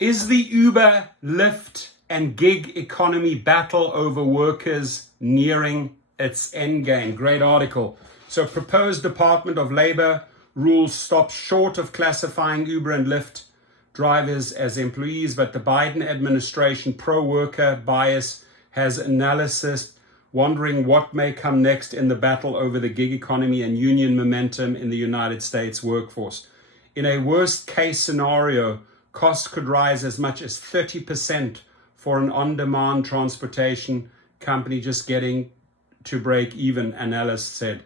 Is the Uber, Lyft and Gig economy battle over workers nearing its endgame? Great article. So proposed Department of Labor rules stop short of classifying Uber and Lyft drivers as employees, but the Biden administration pro-worker bias has analysis wondering what may come next in the battle over the gig economy and union momentum in the United States workforce. In a worst case scenario, costs could rise as much as 30% for an on-demand transportation company just getting to break even, analysis said.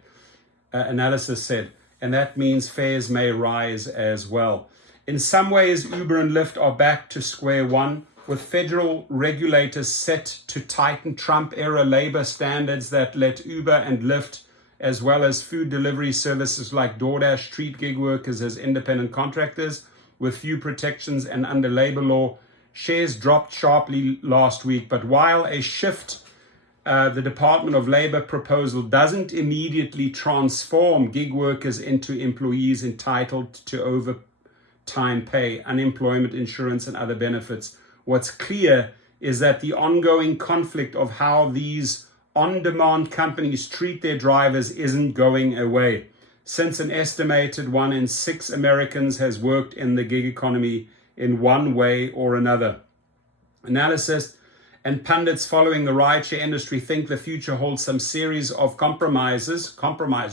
And that means fares may rise as well. In some ways, Uber and Lyft are back to square one, with federal regulators set to tighten Trump-era labor standards that let Uber and Lyft, as well as food delivery services like DoorDash, treat gig workers as independent contractors with few protections, and under labor law, shares dropped sharply last week. But while a shift, the Department of Labor proposal doesn't immediately transform gig workers into employees entitled to overtime pay, unemployment insurance, and other benefits, what's clear is that the ongoing conflict of how these on-demand companies treat their drivers isn't going away, since an estimated 1 in 6 Americans has worked in the gig economy in one way or another. Analysts and pundits following the rideshare industry think the future holds some series of compromises.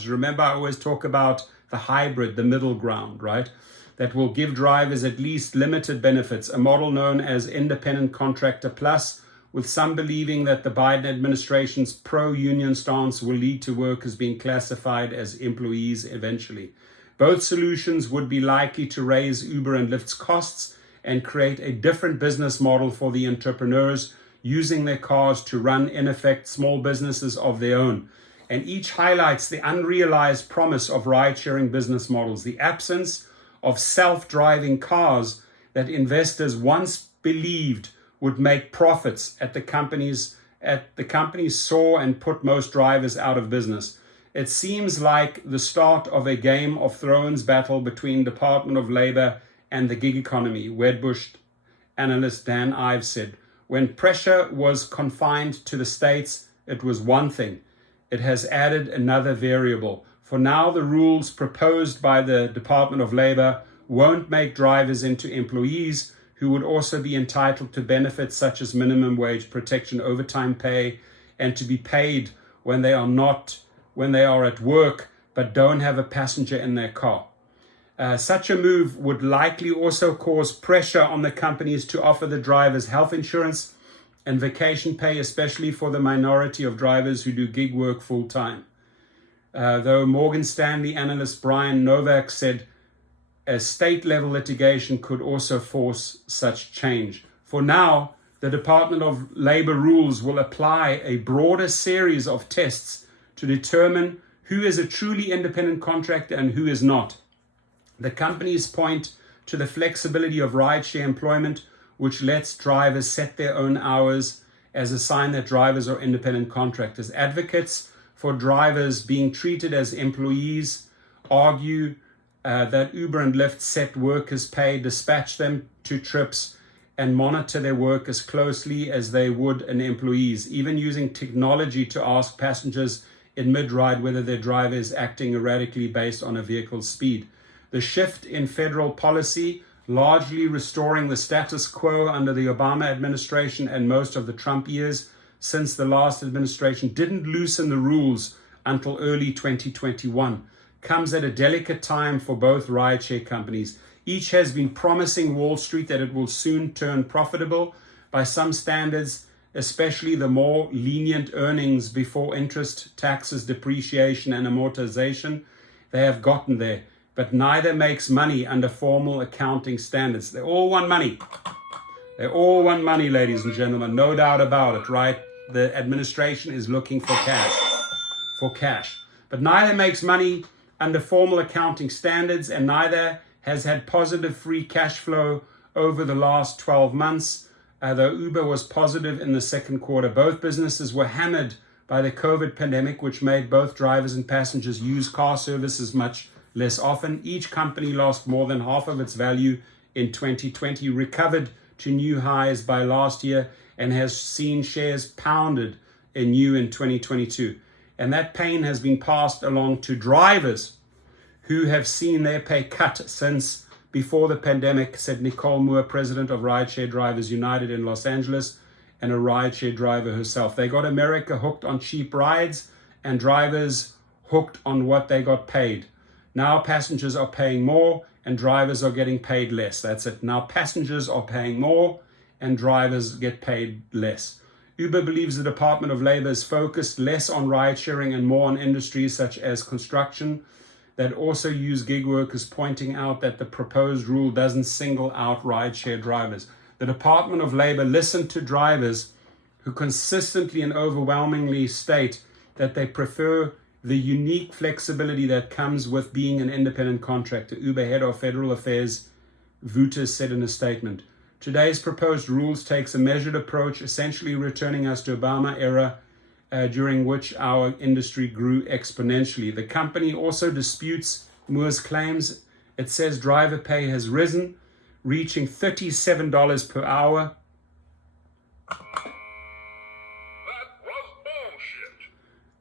Remember, I always talk about the hybrid, the middle ground, right? That will give drivers at least limited benefits, a model known as Independent Contractor Plus, with some believing that the Biden administration's pro-union stance will lead to workers being classified as employees eventually. Both solutions would be likely to raise Uber and Lyft's costs and create a different business model for the entrepreneurs using their cars to run, in effect, small businesses of their own. And each highlights the unrealized promise of ride-sharing business models, the absence of self-driving cars that investors once believed would make profits at the companies saw and put most drivers out of business. It seems like the start of a Game of Thrones battle between Department of Labor and the gig economy, Wedbush analyst Dan Ives said. When pressure was confined to the states, it was one thing. It has added another variable. For now, the rules proposed by the Department of Labor won't make drivers into employees who would also be entitled to benefits such as minimum wage protection, overtime pay, and to be paid when they are at work but don't have a passenger in their car. Such a move would likely also cause pressure on the companies to offer the drivers health insurance and vacation pay, especially for the minority of drivers who do gig work full-time. Though Morgan Stanley analyst Brian Novak said a state-level litigation could also force such change. For now, the Department of Labor rules will apply a broader series of tests to determine who is a truly independent contractor and who is not. The companies point to the flexibility of rideshare employment, which lets drivers set their own hours, as a sign that drivers are independent contractors. Advocates for drivers being treated as employees argue that Uber and Lyft set workers' pay, dispatch them to trips, and monitor their work as closely as they would an employee's, even using technology to ask passengers in mid-ride whether their driver is acting erratically based on a vehicle's speed. The shift in federal policy, largely restoring the status quo under the Obama administration and most of the Trump years since the last administration, didn't loosen the rules until early 2021, comes at a delicate time for both rideshare companies. Each has been promising Wall Street that it will soon turn profitable. By some standards, especially the more lenient earnings before interest, taxes, depreciation, and amortization, they have gotten there. But neither makes money under formal accounting standards. They all want money. They all want money, ladies and gentlemen, no doubt about it, right? The administration is looking for cash. But neither makes money under formal accounting standards, and neither has had positive free cash flow over the last 12 months, though Uber was positive in the second quarter. Both businesses were hammered by the COVID pandemic, which made both drivers and passengers use car services much less often. Each company lost more than half of its value in 2020, recovered to new highs by last year and has seen shares pounded anew in 2022. And that pain has been passed along to drivers who have seen their pay cut since before the pandemic, said Nicole Moore, president of Rideshare Drivers United in Los Angeles, and a rideshare driver herself. They got America hooked on cheap rides and drivers hooked on what they got paid. Now passengers are paying more and drivers are getting paid less. That's it. Now passengers are paying more and drivers get paid less. Uber believes the Department of Labor is focused less on ride sharing and more on industries such as construction that also use gig workers, pointing out that the proposed rule doesn't single out rideshare drivers. The Department of Labor listened to drivers who consistently and overwhelmingly state that they prefer the unique flexibility that comes with being an independent contractor. Uber head of federal affairs, Vutas, said in a statement. Today's proposed rules takes a measured approach, essentially returning us to Obama era, during which our industry grew exponentially. The company also disputes Moore's claims. It says driver pay has risen, reaching $37 per hour.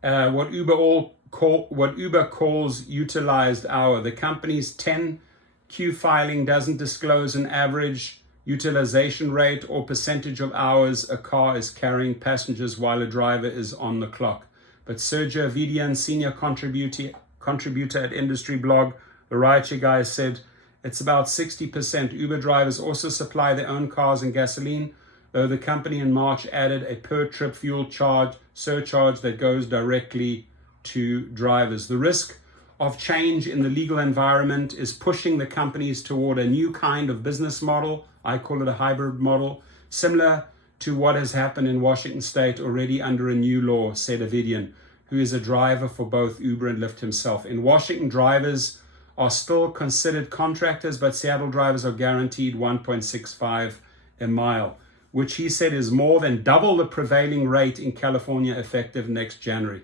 What Uber calls utilized hour. The company's 10Q filing doesn't disclose an average utilization rate or percentage of hours a car is carrying passengers while a driver is on the clock. But Sergio Vidian, senior contributor at Industry Blog, the Rideshare guy, said it's about 60%. Uber drivers also supply their own cars and gasoline, though the company in March added a per-trip fuel surcharge that goes directly to drivers. The risk of change in the legal environment is pushing the companies toward a new kind of business model. I call it a hybrid model, similar to what has happened in Washington state already under a new law, said Avidian, who is a driver for both Uber and Lyft himself. In Washington, drivers are still considered contractors, but Seattle drivers are guaranteed $1.65 a mile, which he said is more than double the prevailing rate in California effective next January.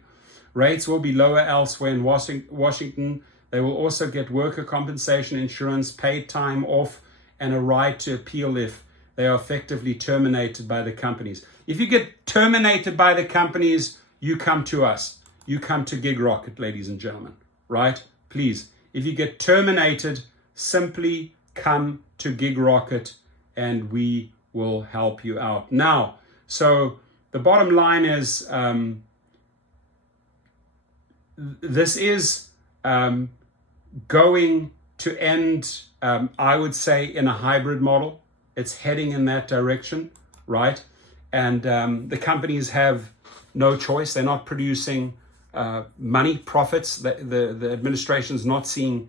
Rates will be lower elsewhere in Washington. They will also get worker compensation insurance, paid time off, and a right to appeal if they are effectively terminated by the companies. If you get terminated by the companies, you come to us. You come to Gig Rocket, ladies and gentlemen, right? Please. If you get terminated, simply come to Gig Rocket and we will help you out. Now, so the bottom line is, this is going to end, I would say, in a hybrid model. It's heading in that direction, right? And the companies have no choice. They're not producing money, profits. The administration's not seeing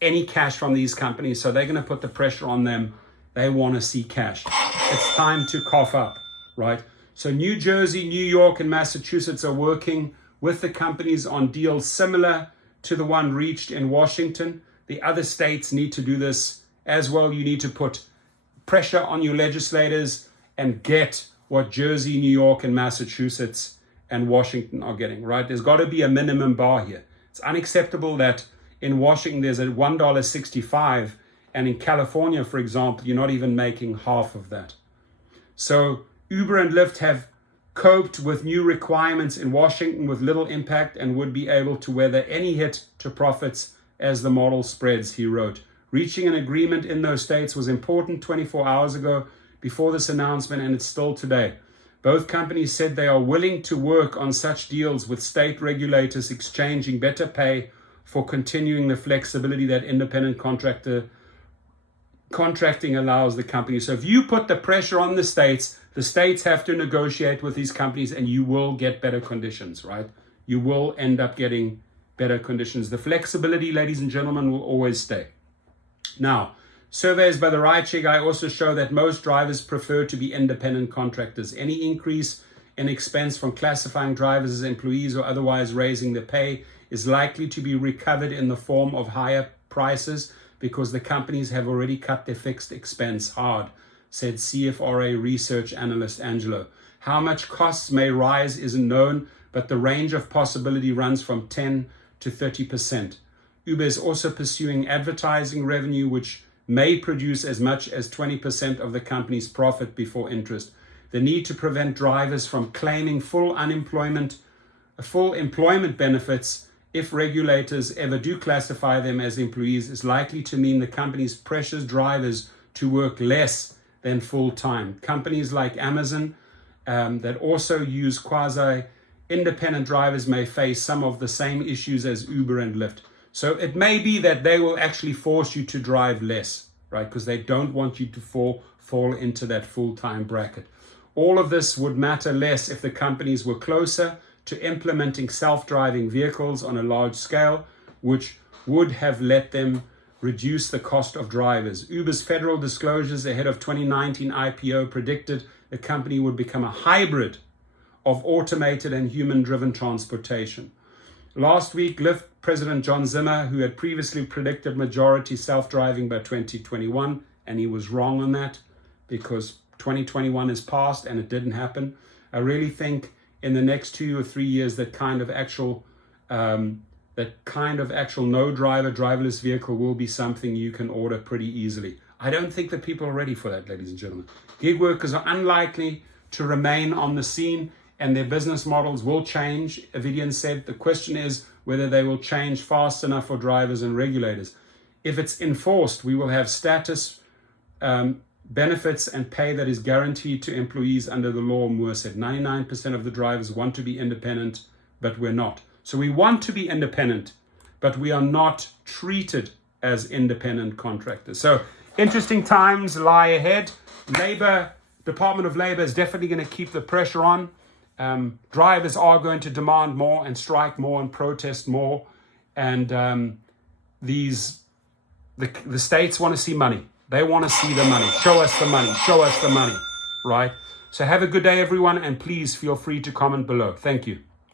any cash from these companies, so they're going to put the pressure on them. They want to see cash. It's time to cough up, right? So New Jersey, New York, and Massachusetts are working with the companies on deals similar to the one reached in Washington. The other states need to do this as well. You need to put pressure on your legislators and get what Jersey, New York, and Massachusetts and Washington are getting, right? There's got to be a minimum bar here. It's unacceptable that in Washington there's a $1.65, and in California, for example, you're not even making half of that. So Uber and Lyft have coped with new requirements in Washington with little impact and would be able to weather any hit to profits as the model spreads, he wrote. Reaching an agreement in those states was important 24 hours ago before this announcement, and it's still today. Both companies said they are willing to work on such deals with state regulators, exchanging better pay for continuing the flexibility that independent contracting allows the company. So if you put the pressure on the states have to negotiate with these companies and you will get better conditions, right? You will end up getting better conditions. The flexibility, ladies and gentlemen, will always stay. Now, surveys by the Rideshare guy also show that most drivers prefer to be independent contractors. Any increase in expense from classifying drivers as employees or otherwise raising the pay is likely to be recovered in the form of higher prices because the companies have already cut their fixed expense hard, said CFRA research analyst Angelo. How much costs may rise isn't known, but the range of possibility runs from 10 to 30%. Uber is also pursuing advertising revenue, which may produce as much as 20% of the company's profit before interest. The need to prevent drivers from claiming full employment benefits if regulators ever do classify them as employees is likely to mean the companies pressures drivers to work less than full-time. Companies like Amazon that also use quasi-independent drivers may face some of the same issues as Uber and Lyft. So it may be that they will actually force you to drive less, right? Because they don't want you to fall into that full-time bracket. All of this would matter less if the companies were closer to implementing self-driving vehicles on a large scale, which would have let them reduce the cost of drivers. Uber's federal disclosures ahead of 2019 IPO predicted the company would become a hybrid of automated and human-driven transportation. Last week, Lyft President John Zimmer, who had previously predicted majority self-driving by 2021, and he was wrong on that because 2021 is past and it didn't happen. I really think in the next 2 or 3 years, that kind of actual no driver, driverless vehicle will be something you can order pretty easily. I don't think that people are ready for that, ladies and gentlemen. Gig workers are unlikely to remain on the scene and their business models will change. Avidian said the question is whether they will change fast enough for drivers and regulators. If it's enforced, we will have status, benefits and pay that is guaranteed to employees under the law. Moore said 99% of the drivers want to be independent, but we're not. So we want to be independent, but we are not treated as independent contractors. So interesting times lie ahead. Department of Labor is definitely going to keep the pressure on. Drivers are going to demand more and strike more and protest more. And the states want to see money. They want to see the money. Show us the money. Show us the money. Right? So have a good day, everyone, and please feel free to comment below. Thank you.